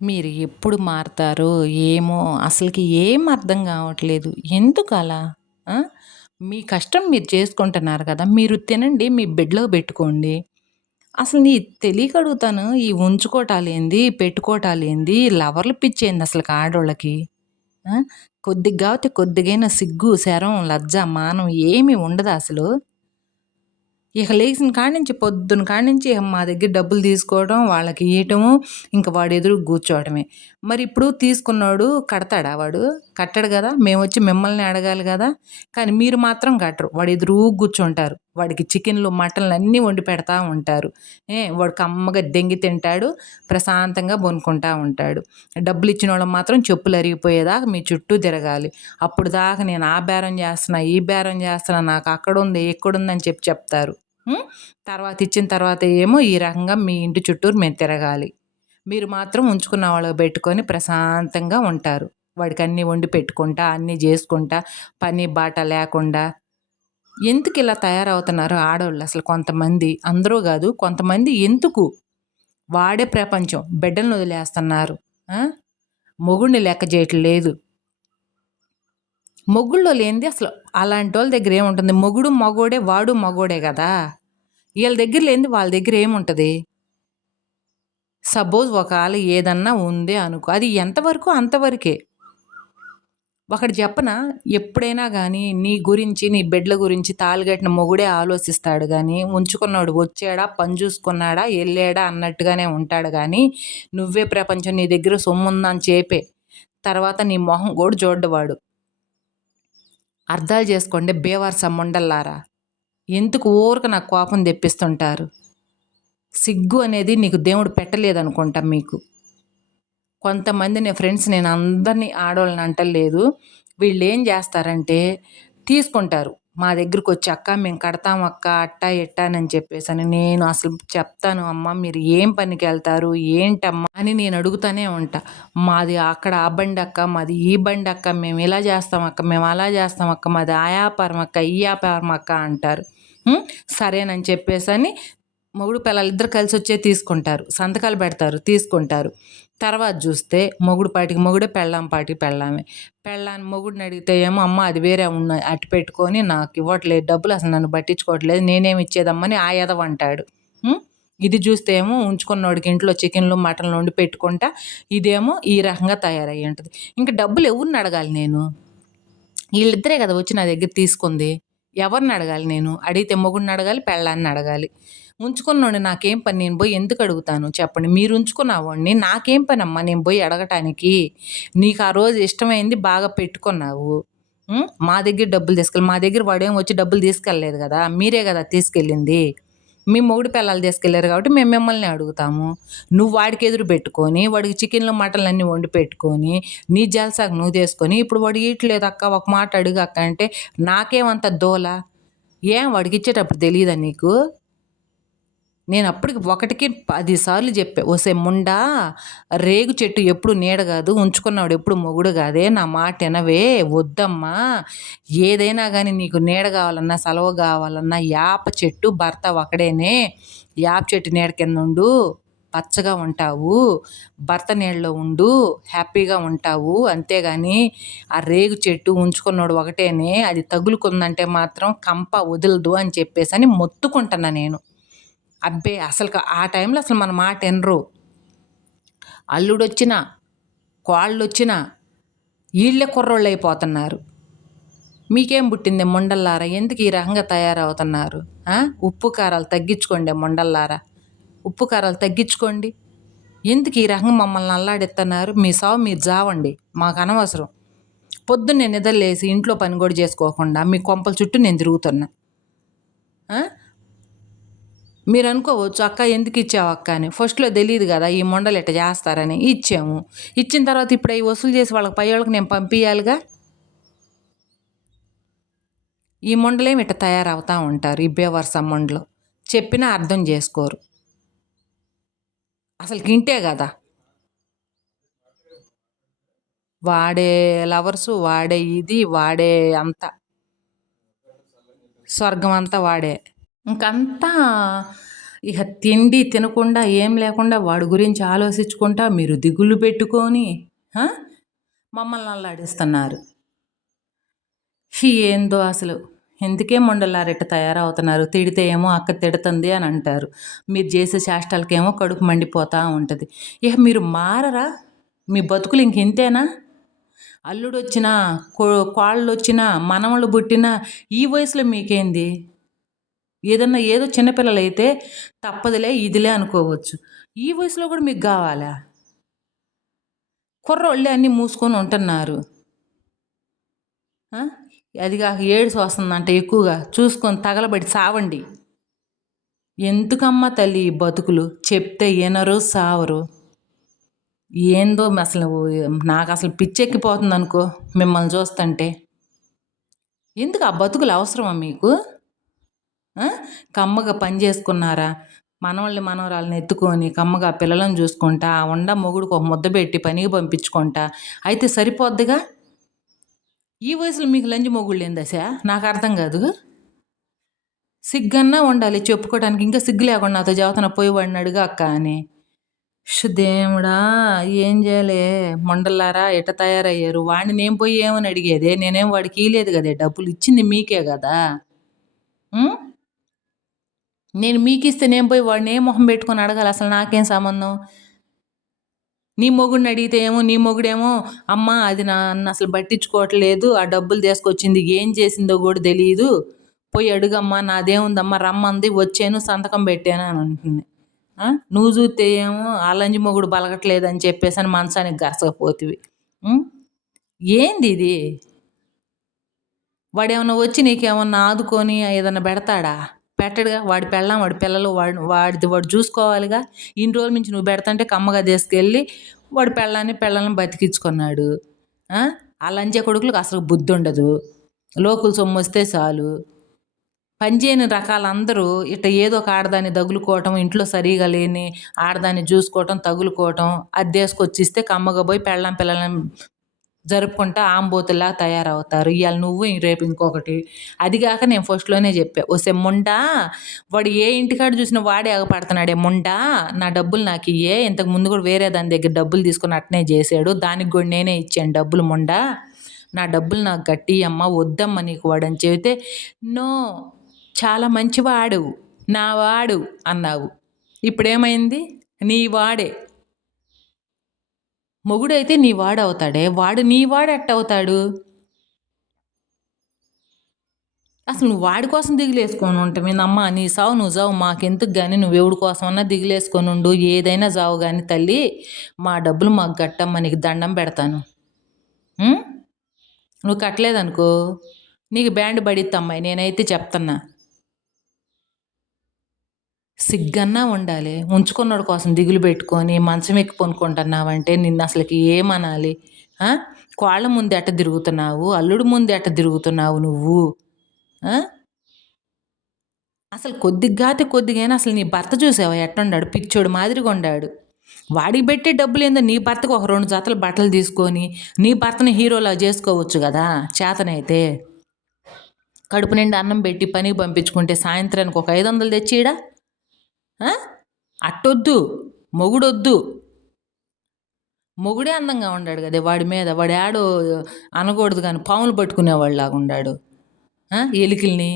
మీరు ఎప్పుడు మారతారో ఏమో అసలకి ఏం అర్థం కావట్లేదు. ఎందుకలా? ఆ! మీ కష్టం మీరు చేసుకుంటున్నారు కదా! మీరు తినండి. మీ బెడ్‌లో పెట్టుకోండి. అసలు తెలియక అడుగుతాను. ఈ ఉంచుకోవటాలేంది? పెట్టుకోవటాలేంది? లవర్ల పిచ్చేంది అసలకి ఆడోళ్ళకి? ఆ! కొద్దిగా గాకపోతే కొద్దిగైనా సిగ్గు, శరం, లజ్జ, మానం ఏమి ఉండదా అసలు? ఇక లేసిన కాడ్నించి పొద్దున కాడ్నించి ఇక మా దగ్గర డబ్బులు తీసుకోవడం, వాళ్ళకి ఇయటము, ఇంక వాడు ఎదురుగా కూర్చోవడమే. మరి ఇప్పుడు తీసుకున్నోడు కడతాడా వాడు? కట్టడు గదా! మేమొచ్చి మిమ్మల్ని అడగాలి గదా! కానీ మీరు మాత్రం కట్టరు. వాడు ఎదురుగా కూర్చుంటారు. వాడికి చికెన్‌లు, మటన్‌లు అన్నీ వండి పెడతా ఉంటారు. వాడు కమ్మగా దెంగి తింటాడు. ప్రశాంతంగా బొనుకుంటా ఉంటాడు. డబ్బులిచ్చినోళ్ళకి మాత్రం చెప్పులు అరిగిపోయేదాకా మీ చుట్టూ తిరగాలి. అప్పుడు దాకా నేను ఆ బేరం చేస్తున్నా, ఈ బేరం చేస్తున్నా, నాకు అక్కడుంది, ఇక్కడుందని చెప్తారు. హ్మ్. తర్వాత ఇచ్చిన తర్వాత ఏమో ఈ రకంగా మీ ఇంటి చుట్టూరు మేము తిరగాలి. మీరు మాత్రం ఉంచుకున్న వాళ్ళకి పెట్టుకొని ప్రశాంతంగా ఉంటారు. వాడికి అన్నీ వండి పెట్టుకుంటా, అన్నీ జేసుకుంటా, పని బాట లేకుండా. ఎందుకిలా తయారవుతున్నారు ఆడోళ్ళు అసలు కొంతమంది? అందరూ గాదు. కొంతమంది ఎందుకు? వాడే ప్రపంచం. బిడ్డలను వదిలేస్తన్నారు. ఆ! మొగుడిని లెక్క జేయటం లేదు. మొగుళ్ళో లేనిది అసలు అలాంటోళ్ళ దగ్గర ఏముంటుంది? మొగుడు మగోడే, వాడు మగోడే గదా! ఈళ్ళ దగ్గర లేనిది వాళ్ళ దగ్గర ఏముంటది? సపోజ్ ఒకాళ ఏదన్నా ఉంది అనుకో, అది ఎంతవరకు అంతవరకే. ఒకటి చెప్పనా? ఎప్పుడైనా గానీ నీ గురించి, నీ బిడ్డల గురించి తాళిగట్టిన మొగుడే ఆలోచిస్తాడు గానీ, ఉంచుకున్నోడు వచ్చాడా, పని జూసుకున్నాడా, ఎళ్ళాడా అన్నట్టుగానే ఉంటాడు గానీ, నువ్వే ప్రపంచం, నీ దగ్గర సొమ్ముందని చేపే. తర్వాత నీ మొహం గూడా చూడడు వాడు. అర్థాలు జేసుకోండి బేవర్స ముండల్లారా! ఎందుకు ఊరక నాకు కోపం తెప్పిస్తుంటారు? సిగ్గు అనేది నీకు దేవుడు పెట్టలేదనుకుంటా మీకు. కొంతమంది ఫ్రెండ్స్ నేనందరిని ఆడోళ్ళని అంటలేదు. వీళ్ళేం జేస్తారంటే తీసుకుంటారు. మా దగ్గరకొచ్చి "అక్క మేము కడతాం అక్క" అట్టా ఇట్టా అని చెప్పేసని. నేను అసలు చెప్తాను "అమ్మ మీరు ఏం పనికెళ్తారు? ఏంటమ్మా?" అని నేను అడుగుతానే ఉంటా. "మాది అక్కడ ఆ బండక్క, మాది ఈ బండక్క, మేము ఇలా జేస్తాం అక్క, మేము అలా జేస్తాం అక్క, మాది ఆ యాపారం అక్క, ఈ యాపారం అక్క" అంటారు. హ్మ్. సరేనని చెప్పేసని మొగుడు పెళ్ళాలిద్దరూ కలిసొచ్చే తీసుకుంటారు. సంతకాలు పెడతారు, తీసుకుంటారు. తర్వాత జూస్తే మొగుడు పాటికి మొగుడే, పెళ్ళాం పాటికి పెళ్ళామే. పెళ్ళాన్ని మొగుడినడిగితే ఏమో, "అమ్మ అది వేరే ఉన్నాయి అట్టి పెట్టుకొని నాకివ్వట్లేదు డబ్బులు, అసలు నన్ను పట్టించుకోవట్లేదు. నేనేమి ఇచ్చేదమ్మని" ఆ ఎదవ అంటాడు. హ్మ్. ఇది జూస్తే ఏమో ఉంచుకున్నోడికి ఇంట్లో చికెన్‌లు, మటన్‌లు వండి పెట్టుకుంటా, ఇదేమో ఈ రకంగా తయారయ్యి ఉంటది. ఇంక డబ్బులు ఎవరినడగాలి నేను? ఈళ్ళిద్దరే గదా వచ్చి నా దగ్గర తీసుకుంది. ఎవరినడగాలి నేను? అడిగితే మొగుడినడగాలి, పెళ్ళాన్నడగాలి. ఉంచుకున్నోడిని నాకేం పని? నేను బోయి ఎందుకడుగుతాను చెప్పండి? మీరుంచుకున్న వోడిని నాకేం పనమ్మా నేను బోయి అడగటానికి? నీకు ఆ రోజు ఇష్టమైంది బాగా పెట్టుకున్నావు. హ్మ్. మా దగ్గర డబ్బులు తీసుకెళ్ళి మా దగ్గర వాడేం వచ్చి డబ్బులు తీసుకెళ్ళలేదు గదా! మీరే గదా తీసుకెళ్ళింది. మీ మొగుడు పెళ్ళాలు తీసుకెళ్లారు కాబట్టి మేము మిమ్మల్నే అడుగుతాము. నువ్వు వాడికి ఎదురు పెట్టుకొని, వాడికి చికెన్‌లు, మటన్‌లు అన్నీ వండి పెట్టుకొని, నీ జల్సాకు నువ్వు చేసుకొని, ఇప్పుడు వాడు ఇయట్లేదక్క ఒక మాట అడుగు అక్క అంటే, నాకేమంత దూల? ఏం వాడికిచ్చేటప్పుడు తెలీదా నీకు? నేనప్పటికి ఒకటికి 10 సార్లు జెప్పా. ఒసేయ్ ముండా రేగు చెట్టు ఎప్పుడు నీడ గాదు. ఉంచుకున్నోడు ఎప్పుడు మొగుడు గాదే. నా మాటినవే. వద్దమ్మా! ఏదైనా గానీ నీకు నీడ గావాలన్నా, సలవ గావాలన్నా యాప చెట్టు భర్త ఒకడేనే. యాప చెట్టు నీడ కిందుండు. పచ్చగా ఉంటావు. భర్త నీడలో ఉండు. హ్యాపీగా ఉంటావు. అంతేగాని ఆ రేగు చెట్టు ఉంచుకున్నోడు ఒకటేనే. అది తగులుకుందంటే మాత్రం కంప వదలదు అని చెప్పేసని మొత్తుకుంటున్నా నేను. అబ్బే! ఆ టైంలో అసలు మన మాట ఇనరు. అల్లుడొచ్చినా, కోడలొచ్చినా ఈళ్ళే కుర్రోళ్ళయిపోతున్నారు. మీకేం పుట్టిందే ముండల్లారా? ఎందుకు ఈ రకంగా తయారవుతున్నారు? ఆ! ఉప్పు, కారాలు తగ్గించుకోండే ముండల్లారా. ఉప్పు, కారాలు తగ్గించుకోండి. ఎందుకు ఈ రకంగా మమ్మల్ని అల్లాడిత్తన్నారు? మీ సావు మీరు జావండి. మాకనవసరం. పొద్దున్నే నిద్ర లేసి ఇంట్లో పని గూడా జేసుకోకుండా మీ కొంపల చుట్టూ నేను తిరుగుతున్నా. ఆ! మీరనుకోవచ్చు, "అక్క ఎందుకిచ్చావు అక్క" అని. ఫస్ట్‌లో తెలీదు గదా! ఈ మొండలు ఇట్ట జేస్తారని. ఇచ్చాము. ఇచ్చిన తర్వాత ఇప్పుడయి వసూలు జేసి వాళ్ళకి పయ్యోళ్ళకి నేను పంపియాలిగా. ఈ మొండలేమో ఇట్ట తయారవుతా ఉంటారు. ఈ బేవర్స మొండలు. చెప్పినా అర్థం జేసుకోరు. అసలకి ఇంతే గదా! వాడే లవర్సు, వాడే ఇది, వాడే అంతా. స్వర్గమంతా వాడే. ఇంకంతా ఇక తిండి తినకుండా ఏం లేకుండా వాడి గురించి ఆలోచించుకుంటా మీరు దిగులు పెట్టుకొని ఆ? మమ్మల్ని అల్లాడిస్తున్నారు. ఏందో అసలు ఎందుకే మొండలారెట్ట తయారవుతున్నారు. తిడితే ఏమో అక్క తిడుతుంది అని అంటారు. మీరు చేసే చేష్టలకేమో కడుపు మండిపోతూ ఉంటుంది. ఇక మీరు మారరా? మీ బతుకులు ఇంక ఇంతేనా? అల్లుడొచ్చినా, కోళ్ళొచ్చినా, మనవళ్ళు పుట్టినా ఈ వయసులో మీకేంది? ఏదన్నా ఏదో చిన్నపిల్లలైతే తప్పదులే, ఇదిలే అనుకోవచ్చు. ఈ వయసులో కూడా మీకు కావాలా? కుర్రోళ్ళే అన్నీ మూసుకొని ఉంటున్నారు. ఆ? అది కాక ఏడుసు వస్తుందంట ఎక్కువగా. చూసుకొని తగలబడి సావండి. ఎందుకమ్మా తల్లి ఈ బతుకులు? చెప్తే వినరు, సావరు. ఏందో అసలు నాకు అసలు పిచ్చెక్కిపోతుంది అనుకో మిమ్మల్ని చూస్తుంటే. ఎందుకు ఆ బతుకులు అవసరమా మీకు? కమ్మగా పని చేసుకున్నారా? మనవళ్ళని మనవరాళ్ళని ఎత్తుకొని కమ్మగా పిల్లలను చూసుకుంటా, ఆ ఉండ మొగుడికి ఒక ముద్ద పెట్టి పనికి పంపించుకుంటా అయితే సరిపోద్దిగా. ఈ వయసులో మీకు లంజి మొగుళ్ళు ఏం దశ? నాకు అర్థం కాదు. సిగ్గన్నా ఉండాలి చెప్పుకోవడానికి. ఇంకా సిగ్గు లేకుండా నాతో చెబుతున్నా పోయి వాడిని అడుగు అక్క అని. దేవుడా! ఏం చేయాలి? మొండలారా ఎట్ట తయారయ్యారు? వాడిని నేను పోయి ఏమని అడిగేదే? నేనేం వాడికి ఇయలేదు కదే డబ్బులు. ఇచ్చింది మీకే కదా! ఉం? నేను మీకిస్తే నేను పోయి వాడిని ఏ మొహం పెట్టుకొని అడగాలి? అసలు నాకేం సంబంధం? నీ మొగుడిని అడిగితే ఏమో నీ మొగుడేమో అమ్మ అది నన్ను అసలు పట్టించుకోవట్లేదు, ఆ డబ్బులు తీసుకొచ్చింది ఏం చేసిందో కూడా తెలియదు, పోయి అడుగమ్మా, నాదేముందమ్మా, రమ్మంది వచ్చాను సంతకం పెట్టాను అని అంటుంది. నువ్వు చూస్తే ఏమో ఆ లంజి మొగుడు బలగట్లేదని చెప్పేసి అని మంచానికి గరసకపోతివి. ఏంది ఇది? వాడేమన్నా వచ్చి నీకేమన్నా ఆదుకొని ఏదన్నా పెడతాడా? పెట్టడుగా. వాడి పెళ్ళాం వాడి పిల్లలు వాడు చూసుకోవాలిగా. ఇన్ని రోజుల నుంచి నువ్వు పెడతంటే కమ్మగా తీసుకెళ్ళి వాడి పిల్లల్ని బతికించుకున్నాడు. ఆ లంచే కొడుకులకు అసలు బుద్ధి ఉండదు. లోకులు సొమ్ము వస్తే చాలు. పనిచేయని రకాలందరూ ఇట్ట ఏదో ఒక ఆడదాన్ని తగులుకోవటం, ఇంట్లో సరిగా లేని ఆడదాన్ని చూసుకోవటం, తగులుకోవటం, అది తీసుకొచ్చిస్తే కమ్మగా పోయి పిల్లల్ని జరుపుకుంటా ఆంబోతుల్లా తయారవుతారు. ఇవాళ నువ్వు రేపు ఇంకొకటి. అదిగాక నేను ఫస్ట్లోనే చెప్పా, ఒసే ముండా, వాడు ఏ ఇంటికాడ చూసినా వాడే ఎగపడుతున్నాడే ముండా, నా డబ్బులు నాకు ఇయ్యే, ఇంతకు ముందు కూడా వేరే దాని దగ్గర డబ్బులు తీసుకొని అట్నే చేశాడు, దానికి కూడా నేనే ఇచ్చాను డబ్బులు ముండా, నా డబ్బులు నాకు గట్టియమ్మ, వద్దమ్మ నీకు వాడని చెబితే నో చాలా మంచివాడు, నా వాడు అన్నావు. ఇప్పుడేమైంది? నీ వాడే. మొగుడైతే నీ వాడవుతాడే, వాడు నీ వాడు ఎట్టవుతాడు? అసలు నువ్వు వాడి కోసం దిగులేసుకొని ఉంటమేందమ్మా? నీ సావు నువ్వు చావు, మాకెందుకు కానీ, నువ్వు ఎవడి కోసమన్నా దిగులేసుకొని ఉండు, ఏదైనా చావు కానీ తల్లి, మా డబ్బులు మాకు కట్టమ్మ, నీకు దండం పెడతాను. నువ్వు కట్టలేదనుకో నీకు బ్యాండ్ పడిద్దమ్మాయి, నేనైతే చెప్తున్నా. సిగ్గన్నా ఉండాలి. ఉంచుకున్నోడి కోసం దిగులు పెట్టుకొని మంచం ఎక్కి పనుకుంటున్నావంటే నిన్ను అసలుకి ఏమనాలి? కోళ్ళ ముందు ఎట్ట తిరుగుతున్నావు? అల్లుడు ముందు ఎట్ట తిరుగుతున్నావు నువ్వు? అసలు కొద్దిగైనా అసలు నీ భర్త చూసావా ఎట్టున్నాడు? పిచ్చోడు మాదిరిగా ఉండాడు. వాడికి పెట్టే డబ్బులు ఏందో నీ భర్తకు ఒక 2 జతలు బట్టలు తీసుకొని నీ భర్తని హీరోలా చేసుకోవచ్చు కదా చేతనైతే. కడుపు నిండా అన్నం పెట్టి పనికి పంపించుకుంటే సాయంత్రానికి ఒక 500 తెచ్చియడా? అట్టొద్దు, మొగుడొద్దు. మొగుడే అందంగా ఉండాడు కదా వాడి మీద. వాడు యాడో అనకూడదు కానీ పాములు పట్టుకునేవాళ్ళలాగా ఉండాడు. ఎలికల్ని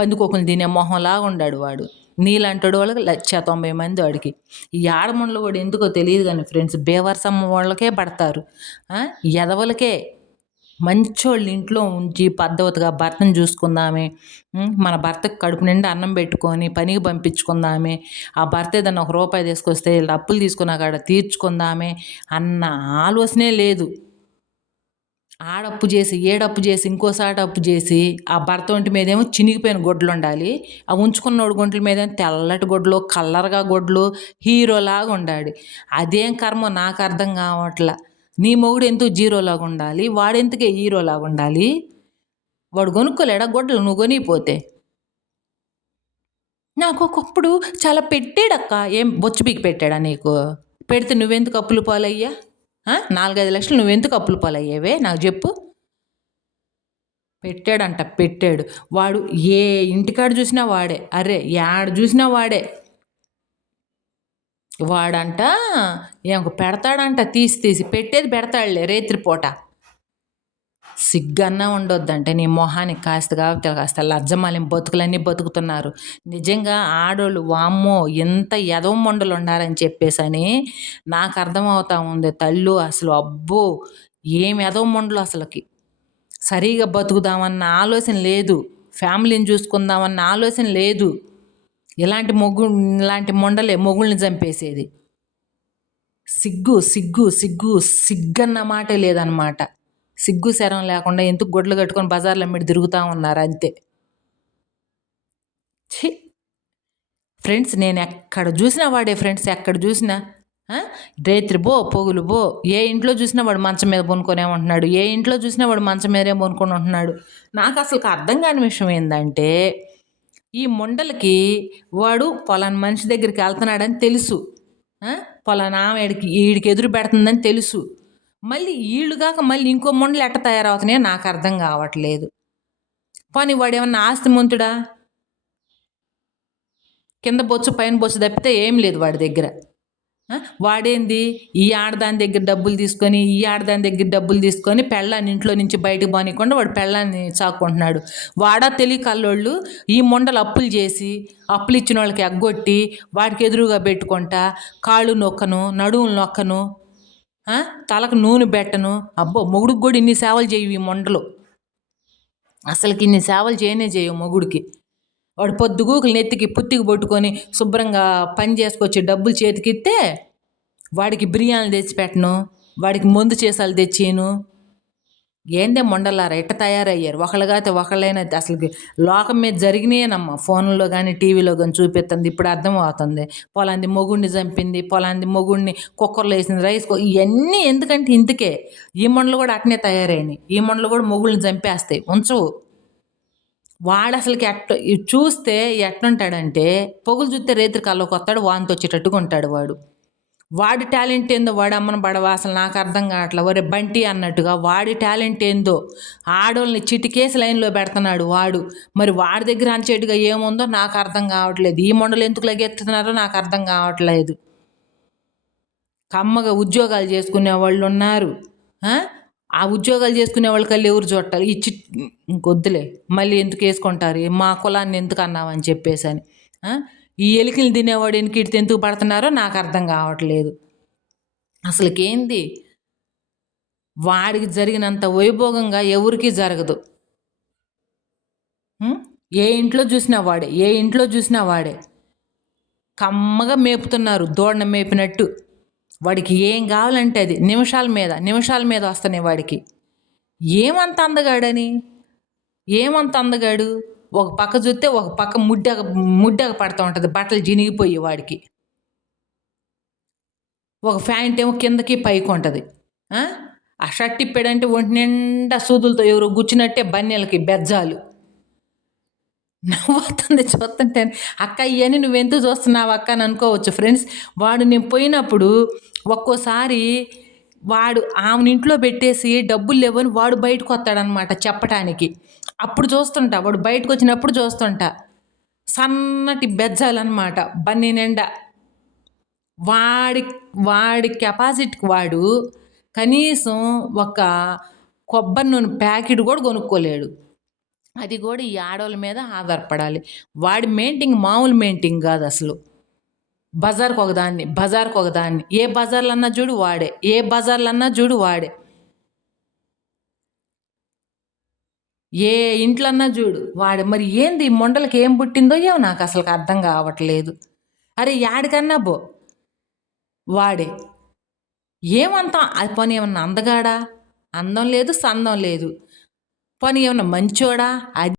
పందికొక్కులు తినే మొహంలాగా ఉండాడు వాడు. నీలాంటోడు వాళ్ళకి 190 మంది వాడికి. ఈ ఆడమనులు కూడా ఎందుకో తెలియదు కానీ ఫ్రెండ్స్, బేవర్సమ్మ వాళ్ళకే పడతారు. ఎదవలకే. మంచోళ్ళు ఇంట్లో ఉంచి పద్ధతిగా భర్తను చూసుకుందామే, మన భర్తకు కడుపు నిండా అన్నం పెట్టుకొని పనికి పంపించుకుందామే, ఆ భర్త ఏదన్నా ఒక రూపాయి తీసుకొస్తే అప్పులు తీసుకున్నా కాడ తీర్చుకుందామే అన్న ఆలోచనే లేదు. ఆడప్పు చేసి ఏడప్పు చేసి ఇంకోసారి అప్పు చేసి ఆ భర్త ఒంటి మీదేమో చినిగిపోయిన గొడ్లు ఉండాలి, ఆ ఉంచుకున్నోడు గుంట్ల మీద తెల్లటి గొడ్లు కల్లర్గా గొడ్లు హీరోలాగా ఉండాలి. అదేం కర్మ నాకు అర్థం కావట్లా. నీ మొగుడు ఎందుకు జీరోలాగా ఉండాలి, వాడెందుకే హీరోలాగా ఉండాలి? వాడు కొనుక్కోలేడా గొడ్లు నువ్వు కొనిపోతే? నాకు ఒకప్పుడు చాలా పెట్టాడక్క. ఏం బొచ్చు పీకి పెట్టాడా నీకు? పెడితే నువ్వెందుకు అప్పులు పాలయ్యా? 4-5 లక్షలు నువ్వెందుకు అప్పులు పాలయ్యావే నాకు చెప్పు? పెట్టాడు. వాడు ఏ ఇంటికాడ చూసినా వాడే, అరే యాడ చూసినా వాడే. వాడంట ఏమో పెడతాడంట, తీసి తీసి పెట్టేది పెడతాడులే రేత్రిపూట. సిగ్గన్నా ఉండొద్దంటే నీ మొహానికి కాస్త కాబట్టి కాస్త లజ్జమాలిన బతుకులన్నీ బతుకుతున్నారు. నిజంగా ఆడోళ్ళు వామ్మో ఎంత ఎదవ మొండలు ఉండారని చెప్పేసని నాకు అర్థమవుతా ఉంది తల్లు. అసలు అబ్బో ఏం ఎదవ మొండలు అసలుకి. సరిగా బతుకుదామన్న ఆలోచన లేదు, ఫ్యామిలీని చూసుకుందామన్న ఆలోచన లేదు. ఇలాంటి మొండలే మొగుళ్ళని చంపేసేది. సిగ్గు సిగ్గు సిగ్గు సిగ్గన్న మాటే లేదనమాట. సిగ్గు శరం లేకుండా ఎందుకు గొడ్లు కట్టుకొని బజార్లో అమ్మిడి తిరుగుతూ ఉన్నారు అంతే. ఛీ! ఫ్రెండ్స్ నేను ఎక్కడ చూసినా వాడే ఫ్రెండ్స్, ఎక్కడ చూసినా రేత్రి బో పొగులు బో, ఏ ఇంట్లో చూసినా వాడు మంచం మీద పనుకొనే ఉంటున్నాడు, ఏ ఇంట్లో చూసినా వాడు మంచం మీదే పనుకొని ఉంటున్నాడు. నాకు అసలు అర్థం కాని విషయం ఏంటంటే ఈ మొండలకి వాడు పలానా మనిషి దగ్గరికి వెళ్తున్నాడని తెలుసు, పలానా వీడికి ఎదురు పెడుతుందని తెలుసు. మళ్ళీ వీళ్ళు కాక మళ్ళీ ఇంకో మొండలు ఎట్ట తయారవుతున్నాయో నాకు అర్థం కావట్లేదు. పోనీ వాడు ఏమన్నా ఆస్తిమంతుడా? కింద బొచ్చు పైన బొచ్చు తప్పితే ఏం లేదు వాడి దగ్గర. వాడేంది ఈ ఆడదాని దగ్గర డబ్బులు తీసుకొని, ఈ ఆడదాని దగ్గర డబ్బులు తీసుకొని పెళ్ళాన్ని ఇంట్లో నుంచి బయటకు పోనీయకుండా వాడు పెళ్ళాన్ని చాక్కుంటున్నాడు. వాడా తెలియకల్లోళ్ళు ఈ మొండలు అప్పులు చేసి, అప్పులు ఇచ్చిన వాళ్ళకి ఎగ్గొట్టి వాడికి ఎదురుగా పెట్టుకుంటా కాళ్ళు నొక్కను, నడువులు నొక్కను, తలకు నూనె పెట్టను. అబ్బో మొగుడికి కూడా ఇన్ని సేవలు చేయవు ఈ మొండలు. అసలుకి ఇన్ని సేవలు చేయవు మొగుడికి. వాడు పొద్దుగూకులు నెత్తికి పుత్తికి పట్టుకొని శుభ్రంగా పని చేసుకొచ్చి డబ్బులు చేతికిస్తే వాడికి బిర్యానీలు తెచ్చి పెట్టను, వాడికి మందు చేసాలు తెచ్చేను. ఏందే మొండలారా ఎట్ట తయారయ్యారు? ఒకళ్ళుగాతే ఒకళ్ళైనా అసలుకి లోకం మీద జరిగినాయేనమ్మా ఫోన్లో కానీ టీవీలో కానీ చూపిస్తుంది. ఇప్పుడు అర్థం అవుతుంది. పొలాంది మొగుడిని చంపింది, పొలాంది మొగుడిని కుక్కర్లో వేసింది, రైస్ ఇవన్నీ ఎందుకంటే ఇందుకే. ఈ మొండలు కూడా అట్నే తయారైనాయి. ఈ మొండలు కూడా మొగుళ్ళని చంపేస్తాయి, ఉంచవు. వాడు అసలుకి చూస్తే ఎట్లుంటాడంటే పొగులు చూస్తే రేత్రి కల్లోకి వస్తాడు, వాంతి వచ్చేటట్టుగా ఉంటాడు వాడు. వాడి టాలెంట్ ఏందో వాడు అమ్మను పడవా అసలు నాకు అర్థం కావట్లే. ఒరే బంటి అన్నట్టుగా వాడి టాలెంట్ ఏందో ఆడోళ్ళని చిటికేసి లైన్లో పెడుతున్నాడు వాడు. మరి వాడి దగ్గర అంచేటుగా ఏముందో నాకు అర్థం కావట్లేదు. ఈ మొండలు ఎందుకు లగెత్తుతున్నారో నాకు అర్థం కావట్లేదు. కమ్మగా ఉద్యోగాలు చేసుకునే వాళ్ళు ఉన్నారు. ఆ ఉద్యోగాలు చేసుకునే వాళ్ళ కళ్ళు ఎవరు చూడాలి? ఈ ఇంకొద్దులే మళ్ళీ ఎందుకు వేసుకుంటారు మా కులాన్ని ఎందుకు అన్నామని చెప్పేసి అని. ఈ ఎలికలు తినేవాడు ఎనికిడితే ఎందుకు పడుతున్నారో నాకు అర్థం కావట్లేదు. అసలుకేంది వాడికి జరిగినంత వైభోగంగా ఎవరికీ జరగదు. ఏ ఇంట్లో చూసినా వాడే కమ్మగా మేపుతున్నారు దూడను మేపినట్టు. వాడికి ఏం కావాలంటే అది నిమిషాల మీద వస్తున్నాయి వాడికి. ఏమంత అందగాడు ఒక పక్క చూస్తే ఒక పక్క ముడ్డగా పడుతూ ఉంటుంది, బట్టలు జినిగిపోయి వాడికి. ఒక ప్యాంట్ ఏమో కిందకి పైకి ఉంటుంది. ఆ షర్ట్ ఇప్పాడంటే ఒంటి నిండా సూదులతో ఎవరు గుచ్చినట్టే బన్నెలకి బెజ్జాలు. నవ్వుతుంది చూస్తుంటే. అక్క ఇవన్నీ నువ్వెందుకు చూస్తున్నావు అక్క అని అనుకోవచ్చు ఫ్రెండ్స్. వాడు నేను పోయినప్పుడు ఒక్కోసారి వాడు ఆమెను ఇంట్లో పెట్టేసి డబ్బులు లేవని వాడు బయటకు వస్తాడనమాట చెప్పటానికి. అప్పుడు చూస్తుంటా, వాడు బయటకు వచ్చినప్పుడు చూస్తుంటా. సన్నటి బెజ్జాలన్నమాట బన్నీ నిండా. వాడి కెపాసిటీకి వాడు కనీసం ఒక కొబ్బరి నూనె ప్యాకెట్ కూడా కొనుక్కోలేడు. అది కూడా ఈ ఆడవాళ్ళ మీద ఆధారపడాలి. వాడి మెయింటింగ్ మామూలు మెయింటింగ్ కాదు అసలు. బజార్కి ఒకదాన్ని ఏ బజార్లో అన్నా చూడు వాడే, ఏ ఇంట్లో అన్నా చూడు వాడే. మరి ఏంది మొండలకి ఏం పుట్టిందో ఏమో నాకు అసలు అర్థం కావట్లేదు. అరే యాడికన్నా బో వాడే. ఏమంతా అది పని ఏమన్నా అందగాడా? అందం లేదు సందం లేదు. పని ఏమన్నా మంచోడా? అది